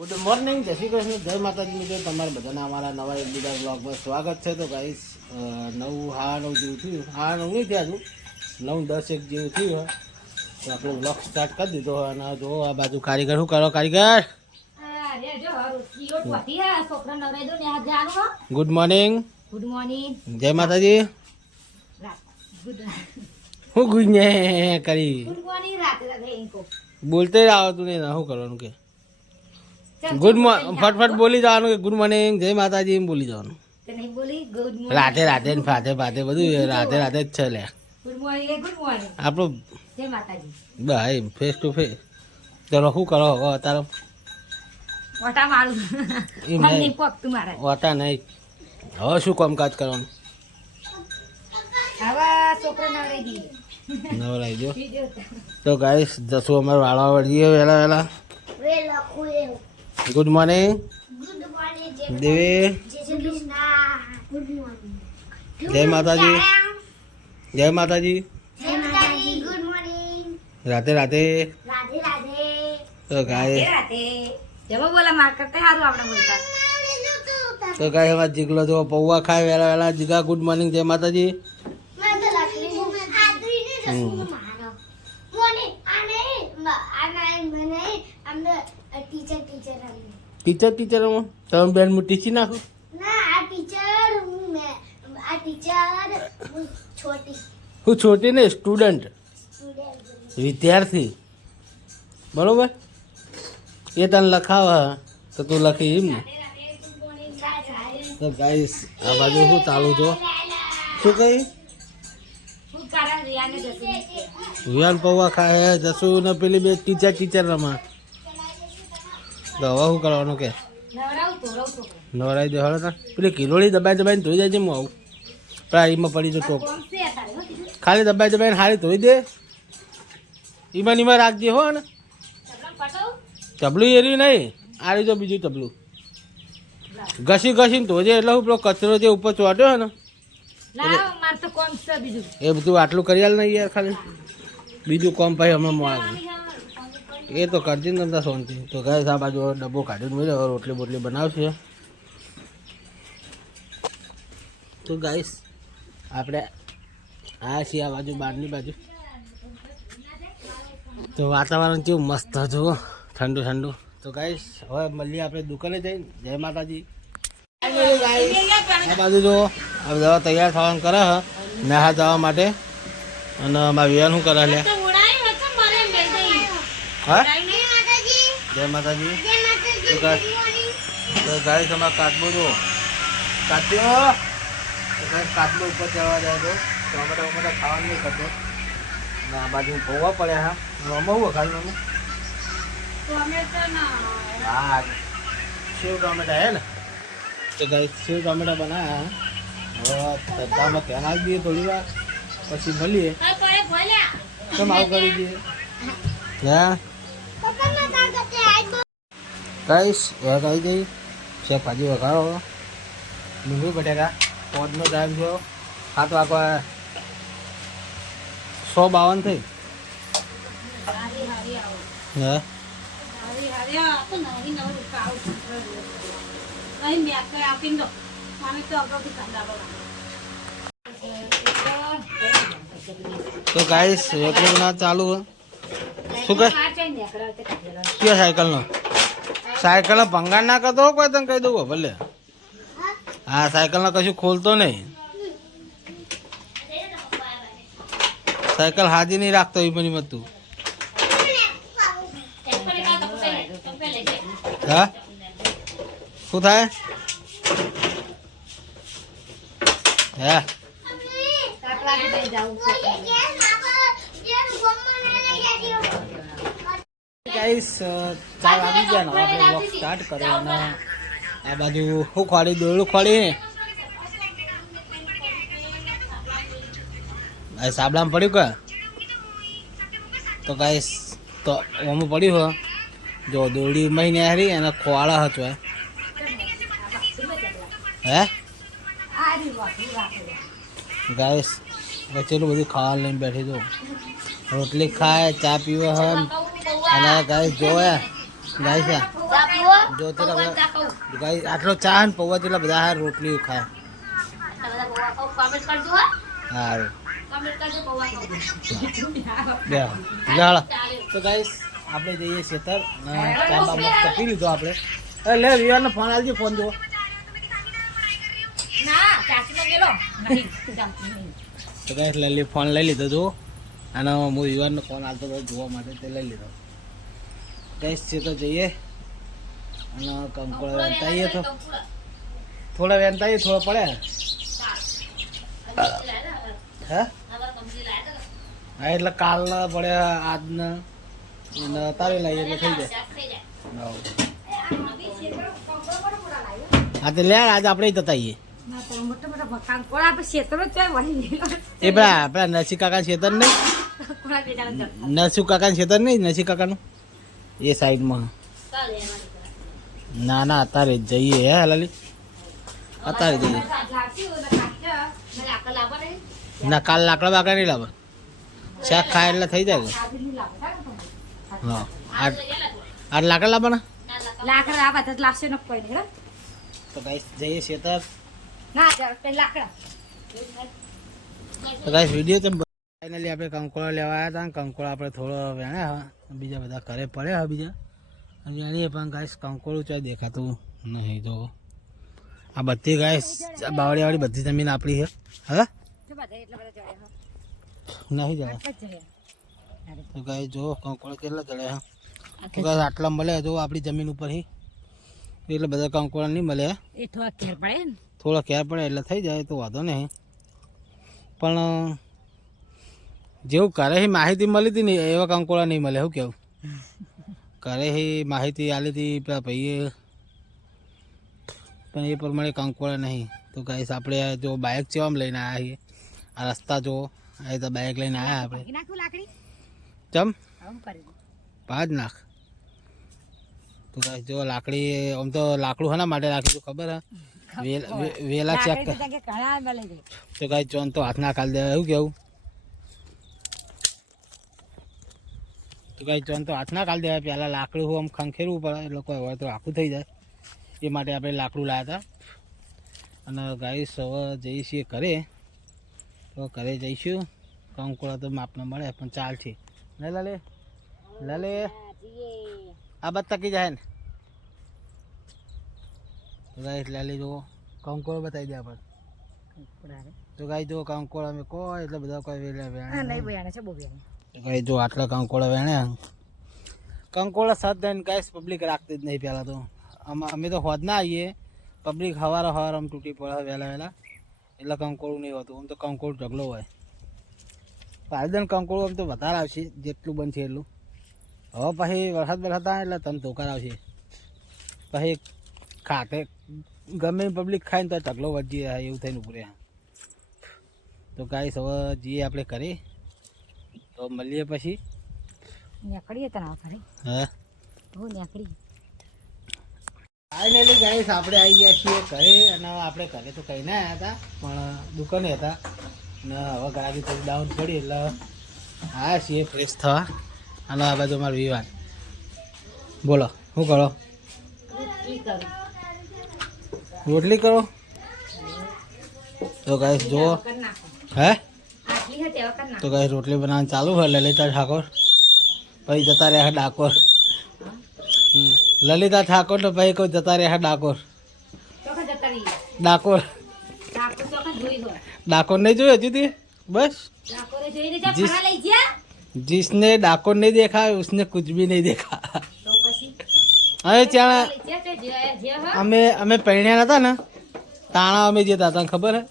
Good morning, જય શ્રી કૃષ્ણ, જય માતાજી મિત્રો. તમારા બધાના અમારા નવા એક બીજા બ્લોગમાં સ્વાગત છે. તો ગાઈસ 9:30 જેવું થયું, 9:30 નહીં થયા હતું, 9:10 જેવું થયું. તો આપણે બ્લોગ સ્ટાર્ટ કરી દીધો. અને જો આ બાજુ કારીગર, શું કરો કારીગર? Good morning. Good morning. જય માતાજી. હું ગુજને કરી ગુડ મોર્નિંગ. રાતે બોલતે જ આવતું નહીં, શું કરવાનું કે ગુડ મોર્નિંગ ફટફટ બોલી જવાનું કે ગુડ મોર્નિંગ, જય માતાજી એમ બોલી જવાનું. રાતે રાતે ને ફાતે ફાતે બધું રાતે રાતે જ છે લે. Good morning. Good morning. આપણું જય માતાજી. ભાઈ ફેસ ટુ ફેસ. ચલો શું કરો હવે તારો? ઓટા મારું એમ નહીં, પગતું મારે ઓટા નહીં. હવે શું કામકાજ કરવાનું? હવે છોકરો નવરાઈ દી નવરાઈ દો. તો ગાઈસ જશું અમારે વાળવા વળીએ વહેલા વહેલા. ગુડ મોર્નિંગ દેવી. જય માતાજી. જય માતાજી. રાતે રાતે. તો ગાય તો ગાય અમારા જીગલો જો પૌવા ખાય વહેલા વહેલા. જીગા ગુડ મોર્નિંગ, જય માતાજી. ટીચર ટીચરમાં તમે બેન હું ટીચી નાખું. હું છોટી ને સ્ટુડન્ટ, વિદ્યાર્થી, બરોબર. એ તને લખાવે તો તું લખી એમ ને. તો ગાઈસ આ બાજુ શું ચાલુ છો? શું કહી? વિયાન પૌવા ખાય, જસુ ને પેલી બે ટીચર ટીચર રમા. તો હવે શું કરવાનું કે નવરાઈ દે હવે ને. પેલી કિલોડી દબાઈ દબાઈને ધોઈ જાય છે. હું આવું પણ એમાં પડી જતો, ખાલી દબાઈ દબાઈને હારી ધોઈ દે. એમાં રાખજે હો ને. તબલું એર્યું નહીં, આ રીતે બીજું તબલું ઘસી ઘસીને ધોજે. એટલે હું પેલો કચરો જે ઉપર ચોટ્યો ને એ બધું આટલું કરી આલ નહીં યાર. ખાલી બીજું કોમ ભાઈ હમણાં મળે એ તો કરતી નતા શાંતિ. તો ગાઈસ આ બાજુ ડબ્બો કાઢીને મળ્યો, રોટલી બોટલી બનાવશે. તો ગાઈસ આપણે આ છીએ આ બાજુ, બહારની બાજુ. તો વાતાવરણ કેવું મસ્ત જુઓ, ઠંડુ ઠંડુ. તો ગાઈસ હવે મળીએ આપણે દુકાને જઈને. જય માતાજી. આ બાજુ જો આ બધા તૈયાર થવાનું કરે હ નહા જવા માટે. અને અમારા વિવાન શું કરે લે? હા, જય માતાજી. તો ગાઈસ અમારા કાચબો જો કાચબો ઉપર ચડવા જાય તો ટોમેટા ખાવાનું નહીં કરતો. અને આ બાજુ પૌવા પડ્યા. હા આમાં શું ખાલી અમે? હા સેવ ટોમેટા હે ને. તો ગાઈસ સેવ ટોમેટા બનાવ્યા. હવે ધંધામાં ધ્યાન આપી દઈએ થોડી વાર, પછી મળીએ. કેમ આવું કરી દઈએ? હા ગાઈસ એ કહી દઈ છે ભાજી વઘારો. ડુંગળી બટેકા. પોજનો ટાઈમ થયો 7 વાગવા 152 થઈ. હે તો ગાઈસ એકલું ના ચાલુ હે. શું કહે? ક્યાં સાયકલનો? સાયકલનો ભંગાર ના કરતો કોઈ, તને કહી દઉં ભલે. હા સાયકલનો કશું ખોલતો નહીં. સાયકલ હાજી નહીં રાખતો એ પણ મત તું. હા શું થાય? હે ગાઈસ 4 વાગી ગયા ને આપણે બ્લોગ સ્ટાર્ટ કર્યો. અને આ બાજુ શું ખોડી, દોરડું ખોડી સાબડામાં પડ્યું કે. તો ગાઈસ તો ઓમાં પડ્યું હો જો દોરડી મહિને હારી અને ખોળા હતો. હે ગાઈસ વચ્ચેલું બધું ખાવા લઈને બેઠી જો. રોટલી ખાય, ચા પીવે હન. અને ગાઈસ જોવે ગાઈસ ચા પીવો જો તો પૌવા ચા ખાઉં. ગાઈસ આટલો ચા ને પૌવા જેટલા બધા હાર રોટલી ખાય આટલા બધા પૌવા ખાઉં. કમેન્ટ કરજો હો. સારું કમેન્ટ કરજો પૌવા ખાઉં. બે ચાલો ચાલે. તો ગાઈસ આપણે જઈએ ખેતર ચા બા મસ્ત પી લીધો આપણે લે વિવાનનો ફોન આવજો ફોન જુઓ ના ચાચીનો ગેલો નહીં ચાચી નહીં. તો ગાઈસ લઈ ફોન લઈ લીધો જો અને હું વિવાનનો ફોન આવતો હતો જોવા માટે તે લઈ લીધો ગાઈસ ખેતર જઈએ અને કંકોડા વેંતાઈએ તો થોડા વેંતાઈએ થોડો પડે હે હા એટલે કાલના પડે આજના અને તારે લઈએ એટલે થઈ જાય હા તો લે આજે આપણે જતા આવીએ ના તો મોટા મોટા મકાન કોણ આપણે ક્ષેત્રો જ જોઈ વળી એ પેલા નરસિંહ કાકા ખેતર નહીં કોણા બેટાને જતા. નરસિંહ કાકા ખેતર નહીં નરસિંહ કાકાનું એ સાઈડમાં ચાલે એમાં. ના ના અત્યારે જ જઈએ હે લાલી અત્યારે જઈએ ના કાલ લાકડા બાકડા નહીં લાવે શાક ખાય એટલે થઈ જાય કે હા આ લાકડા લાવવાના લાકડા આ બધા લાવશે ન કોઈ નહીં તો ગાઈસ જઈએ ખેતર ના લાકડા તો ગાઈસ વિડીયો તો ફાઇનલી આપણે કંકોળા લેવા આવ્યા હતા કંકોળા આપણે થોડો વેણ્યા બીજા બધા ઘરે પડ્યા બીજા વેણીએ પણ ગાઈસ કંકોળું ચાય દેખાતું નહીં તો આ બધી ગાઈસ બાવળીવાળી બધી જમીન આપણી છે હા નહીં જાય તો ગાઈસ જો કંકોળા કેટલા ચડે હા તો ગાઈસ આટલા મળે જો આપણી જમીન ઉપર એટલે બધા કંકોળા નહીં મળે એ થોડા કેર પડે ને થોડા ખેર પડે એટલે થઈ જાય તો વાંધો નહીં પણ જેવું ઘરે માહિતી મળી હતી ને એવા કંકોળા નહીં મળે શું કેવું ઘરે માહિતી આલી હતી પેલા ભાઈએ પણ એ પ્રમાણે કંકોળા નહીં તો ગાઈસ આપણે જો બાઇક ચેવામાં લઈને આવ્યા છીએ આ રસ્તા જો આ તો બાઇક લઈને આવ્યા આપણે નાખું લાકડી ચમ આમ કરી દઉં. 5 નાખ તો ગાઈસ જો લાકડી આમ તો લાકડું શાના માટે રાખ્યું ખબર હે વેલા ચેક લાકડી તો કે ઘણા મળે છે. તો ગાઈસ જોન તો હાથ ના ખાલી દેવાય એવું કેવું તો ગાઈસ જોન તો હાથ ના ખાલી દેવાય પહેલાં લાકડું આમ ખંખેરવું પડે એટલે કોઈ હોય તો આખું થઈ જાય એ માટે આપણે લાકડું લાવ્યા હતા અને ગાઈસ હવે જઈએ છીએ ઘરે તો ઘરે જઈશું કંકોળા તો માપને મળે પણ ચાલશે ને લાલે લાલે આ બાદ તકી જાય ને તો ગાઈસ લાલે જો કંકોળો બતાવી દે આપણે તો ગાઈ જો કંકોળા મેં કોઈ એટલે બધા કોઈ વેલા વેણા નહીં બયાને છે બહુ બયાને. તો ગાઈ જો આટલા કંકોળા વેણ્યા કંકોળા સાત દઈને ગાઈસ પબ્લિક રાખતી જ નહીં પહેલાં તો અમે તો હોદ ના આવીએ પબ્લિક હવાર આમ તૂટી પડે વહેલા એટલે કંકોળું નહીં હોતું આમ તો કંકોળ ઢગલો હોય પાયદન કંકોળું આમ તો વધારે આવશે જેટલું બનશે એટલું હવે પછી વરસાદ આવે એટલે તમે ધોકાર આવશે પછી ખાતે ગમે પબ્લિક ખાય ને તો ઢગલો વધી જાય એવું થઈને પૂરે તો ગાઈસ હવે જઈએ આપણે કરીએ તો મળીએ પછી નીકળીએ તને ખરી હા હું નીકળી ફાઇનલી ગાઈસ આપણે આવી ગયા છીએ ઘરે અને આપણે ઘરે તો કંઈ ના આવ્યા હતા પણ દુકાને હતા ને હવે ગાડી થોડી ડાઉન પડી એટલે આવ્યા છીએ ફ્રેશ થવા અને આ બાજુ અમારો વિવાન બોલો શું કરો રોટલી કરો તો ગાઈસ જુઓ હે તો ગાઈસ રોટલી બનાવવાનું ચાલુ હોય લલિતા ઠાકોર પછી જતા રહ્યા ડાકોર લલિતા ઠાકોર તો પછી કોઈ જતા રહ્યા ડાકોર ડાકોર ડાકોર નહીં જોયું હજુ તી બસ जिसने डाकोर नहीं देखा उसने कुछ भी नहीं देखा હવે ત્યાં અમે પહેણ્યા હતા ને તાણા અમે જતા હતા ખબર હે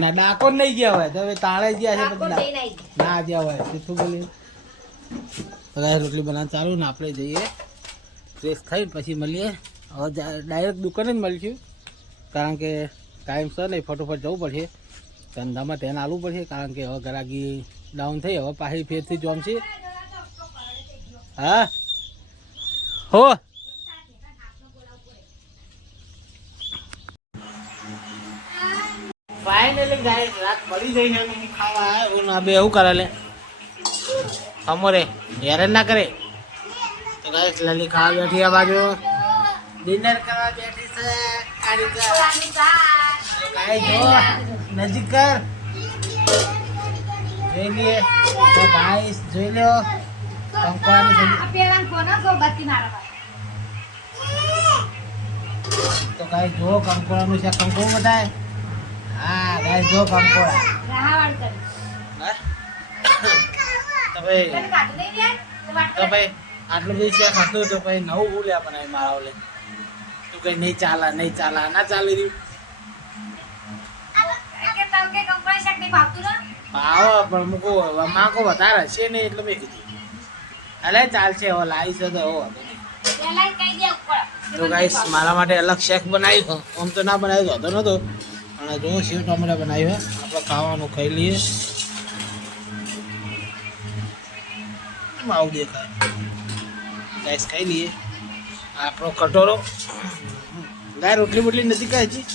ના ડાકોર નહીં ગયા હોય તો હવે તાણે ગયા છે પછી ના ગયા હોય શું બોલી બધા રોટલી બનાવવાનું ચાલુ ને આપણે જઈએ ફ્રેશ થઈને પછી મળીએ હવે ડાયરેક્ટ દુકાને જ મળીશું કારણ કે ટાઈમસર નહીં ફટોફટ જવું પડશે ધંધામાં ધ્યાન આવવું પડશે કારણ કે હવે ગરાગી ડાઉન થઈ હવે પાછી ફેરથી જોમશે હા હો ફાઇનલી ગાઈસ રાત પડી ગઈ છે ખાવા આવ્યો ના બે એવું કરે લે અમોરે હેરાન ના કરે તો ગાઈસ લલી ખાવા બેઠી આ બાજુ ડિનર કરવા બેઠી છે કારીગર ગાઈસ જો નજીક કર જોઈ લઈએ તો ગાઈસ જોઈ લો કંકોડાની સબ્જી પેલા કોનો ગો બત્તી મારવા તો ગાઈસ જો કંકોડાનું શાક કંકોડું બતાય હા ગાઈસ જો કંકોડા રાહાવાડ કર હા? તો ભાઈ તને કાઢ નહીં યાર તો વાત તો ભાઈ આટલું બધું શાક હતું તો ભાઈ નવું ભૂલ્યા બનાવી મારા ઓલે તું કઈ નહીં ચાલા ના ચાલી રહ્યું કે તમ કે કંપની શાક નહીં ભાવતું ને આવો પણ મૂકો માંગો વધારે હશે નહીં એટલે મેં કીધું અલે ચાલશે હવે લાવી છે તો એવો હતો નહીં. પેલા કઈ દે ઉપર તો ગાઈસ મારા માટે અલગ શેક બનાવ્યું આમ તો ના બનાવ્યું હતો નતો પણ જો સેવ ટમેટા બનાવ્યું આપણે ખાવાનું ખાઈ લઈએ કેમ આવું દેખાય ગાઈસ ખાઈ લઈએ આપણો કટોરો ગાય રોટલી બોટલી નથી ખાઈ હજી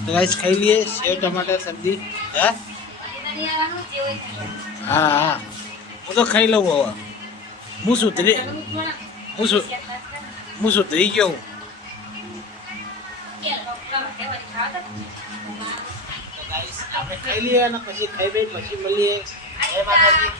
તો ગાઈસ ખાઈ લઈએ સેવ ટમાટર સબ્જી હા દનિયાવાનું જે હોય હા હા હું તો ખાઈ લઉં હવે હું સુધરી હું સુધરી ગયો હું આપણે ખાઈ લઈએ અને પછી ખાઈ પછી મળીએ જય માતાજી